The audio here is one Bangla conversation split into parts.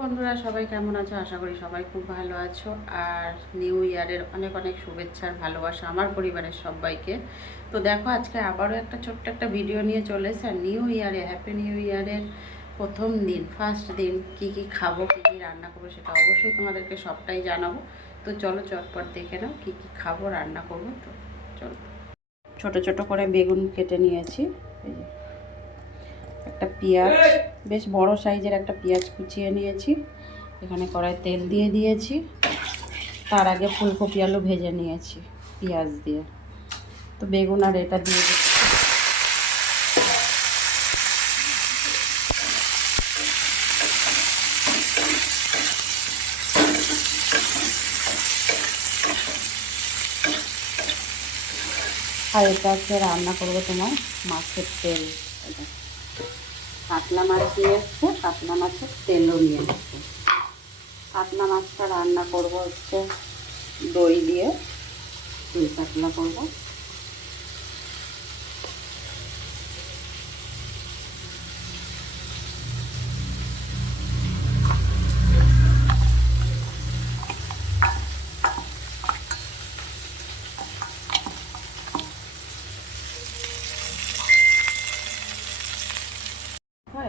বন্ধুরা সবাই কেমন আছো? আশা করি সবাই খুব ভালো আছো। আর নিউ ইয়ারের অনেক অনেক শুভেচ্ছা আর ভালোবাসা আমার পরিবারের সবাইকে। তো দেখো, আজকে আবারও একটা ছোট্ট একটা ভিডিও নিয়ে চলে এসেছি। আর নিউ ইয়ারে, হ্যাপি নিউ ইয়ারের প্রথম দিন, ফার্স্ট দিন কি কি খাবো, কি কি রান্না করবো সেটা অবশ্যই তোমাদেরকে সবটাই জানাবো। তো চলো চটপট দেখে নাও কি কি খাবো, রান্না করবো। তো চলো, ছোট ছোট করে বেগুন কেটে নিয়েছি। এই যে একটা পেঁয়াজ, বেশ বড় সাইজের একটা পেঁয়াজ কুচিয়ে নিয়েছি। এখানে কড়াই তেল দিয়ে দিয়েছি। তার আগে ফুলকপি আলু ভেজে নিয়েছি পেঁয়াজ দিয়ে। তো বেগুন আর এটা দিয়ে দিচ্ছি। আর এটা হচ্ছে রান্না করবো তোমার মাছের তেল। এটা কাতলা মাছ দিয়ে এসছে, কাতলা মাছের তেলও নিয়ে এসছে। কাতলা মাছটা রান্না করব হচ্ছে দই দিয়ে, দই কাতলা করবো।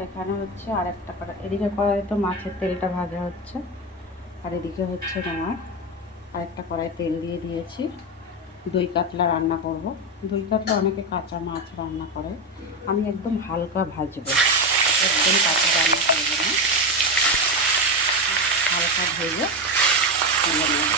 এখানে হচ্ছে আর একটা কড়াই, এদিকে কড়াই তো মাছের তেলটা ভাজা হচ্ছে, আর এদিকে হচ্ছে তোমার আরেকটা কড়াই তেল দিয়ে দিয়েছি। দই কাতলা রান্না করব। দই কাতলা অনেকে কাঁচা মাছ রান্না করে, আমি একদম হালকা ভাজবো, একদম কাঁচা রান্না করবো না, হালকা ভেজে তুলে নেব।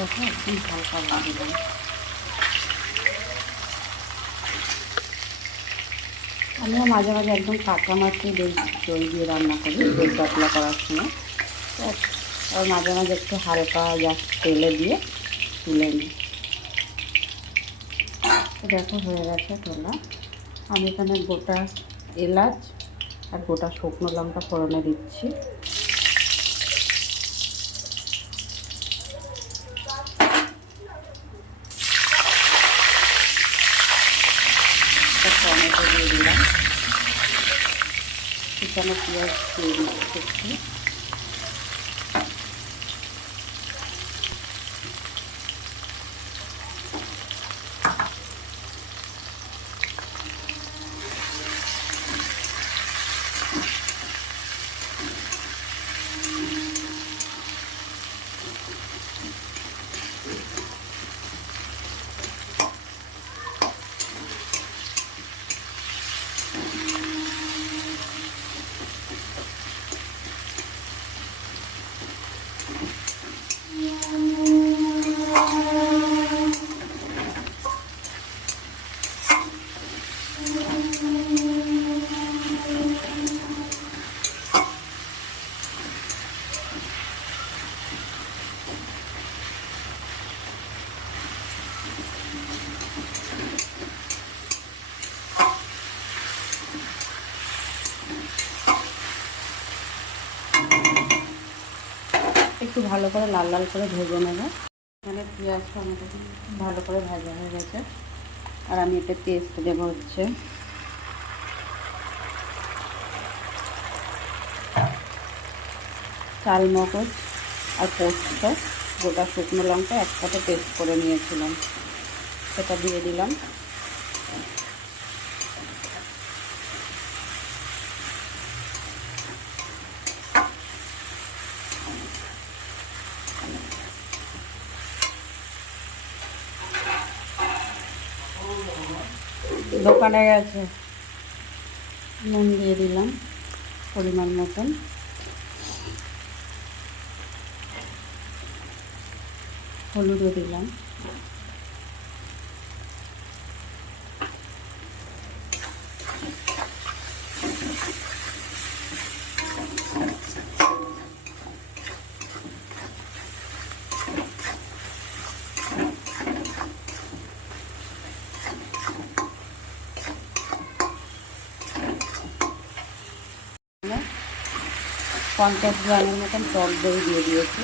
দেখো একদম হালকা ভাজলাম। আমিও মাঝে মাঝে একদম কাঁচা মাছই দই দিয়ে রান্না করি দই কাতলা করার সময়। আর মাঝে মাঝে একটু হালকা তেলে দিয়ে তুলে নিই। দেখো হয়ে গেছে তোলা। আমি এখানে গোটা এলাচ আর গোটা শুকনো লঙ্কা ফোড়নে দিচ্ছি। টমেটো দিয়ে দিলাম, এখানে পেঁয়াজ দিয়ে দিচ্ছি। একটু ভালো করে লাল লাল করে ভেজে নেব। এখানে পেঁয়াজ টমেটো ভালো করে ভাজা হয়ে গেছে। আর আমি এতে পেস্ট দেবো হচ্ছে চালমগজ আর পোস্ত, গোটা শুকনো লঙ্কা একসাথে পেস্ট করে নিয়েছিলাম, সেটা দিয়ে দিলাম। দোকানে গেছে, নুন দিয়ে দিলাম পরিমাণ মতন। হলুদও দিলাম। 50 গ্রামের মতন টক দই দিয়ে দিয়েছি।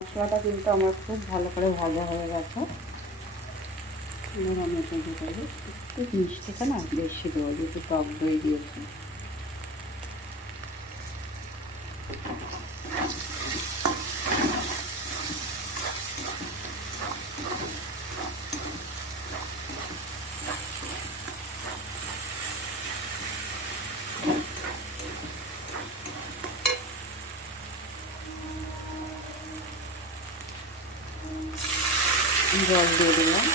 মশলাটা কিন্তু আমার খুব ভালো করে ভাজা হয়ে গেছে। আমি একটু মিষ্টিটা না বেশি দেবো, যেহেতু টক দই দিয়েছি। জল দিয়ে দিলাম।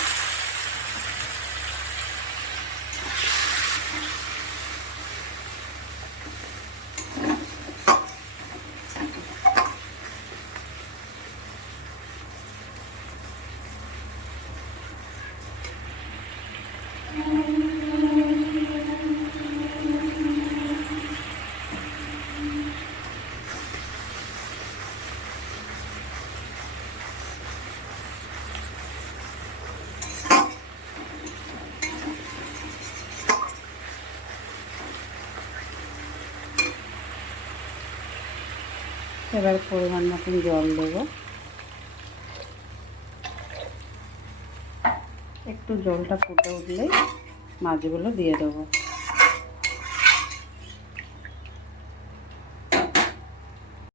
এবার পরিমাণ মতন জল দেবো। একটু জলটা ফুটে উঠলেই মাছগুলো দিয়ে দেবো।